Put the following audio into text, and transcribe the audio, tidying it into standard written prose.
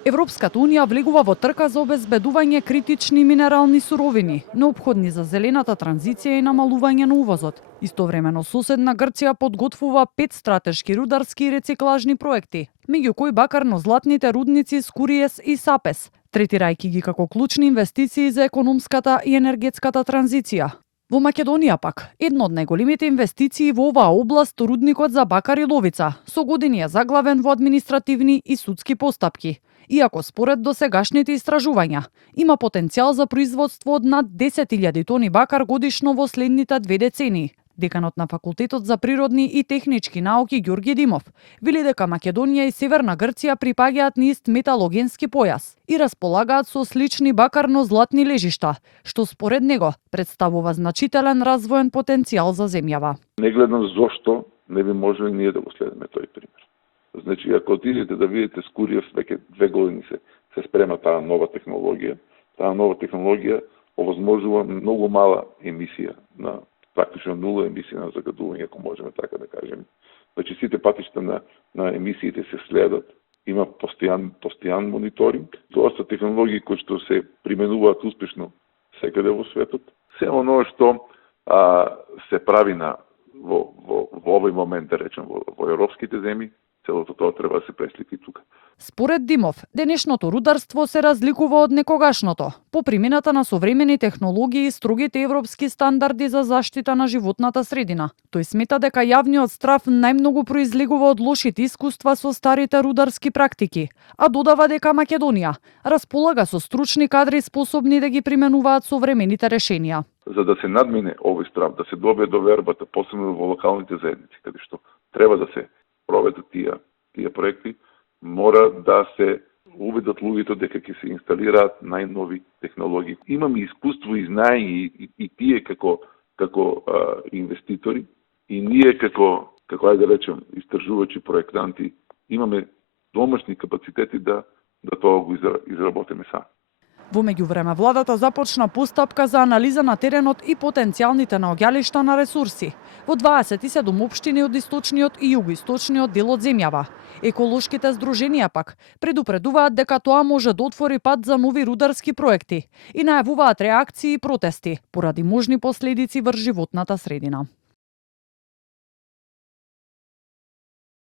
Европската унија влегува во трка за обезбедување критични минерални суровини, неопходни за зелената транзиција и намалување на увозот. Истовремено соседна Грција подготвува 5 стратешки рударски и рециклажни проекти, меѓу кои бакарно-златните рудници Скуриес и Сапес, третирајќи ги како клучни инвестиции за економската и енергетската транзиција. Во Македонија пак, едно од најголемите инвестиции во оваа област рудникот за бакар и ловица, со години е заглавен во административни и судски постапки. Иако според досегашните истражувања, има потенцијал за производство од над 10.000 тони бакар годишно во следните 2 децении. Деканот на Факултетот за природни и технички науки Ѓорѓе Димов вели дека Македонија и Северна Грција припаѓаат на ист металогенски појас и располагаат со слични бакарно-златни лежишта, што според него представува значителен развоен потенцијал за земјава. Не гледам зошто не би можело ние да го следиме тој пример. Значи, ако отидете да видите Скуриев, веќе 2 години се спрема таа нова технологија. Таа нова технологија овозможува многу мала емисија на практично нула емисија на загадување, ако можеме така да кажеме. Значи, сите патишта на емисиите се следат, има постојан мониторинг. Тоа се технологии кои што се применуваат успешно секаде во светот. Се оно што се прави во овој момент, да речем, во европските земји, целото тоа треба да се преслики тука. Според Димов, денешното рударство се разликува од некогашното, по примената на современи технологии и строгите европски стандарди за заштита на животната средина. Тој смета дека јавниот страв најмногу произлегува од лошите искуства со старите рударски практики, а додава дека Македонија располага со стручни кадри способни да ги применуваат современите решенија. За да се надмине овој страв, да се добие довербата, посебно во локалните заедници, каде што треба да се проведат тие проекти, мора да се уведат луѓето дека ќе се инсталираат најнови технологии. Имаме искуство и знаење и тие како инвеститори, и ние како да речем истражувачи, проектанти, имаме домашни капацитети да тоа го изработиме сами. Во меѓувреме, владата започна постапка за анализа на теренот и потенцијалните наоѓалишта на ресурси во 27 општини од источниот и југоисточниот дел од земјава. Еколошките здруженија пак предупредуваат дека тоа може да отвори пат за нови рударски проекти и најавуваат реакции и протести поради можни последици врз животната средина.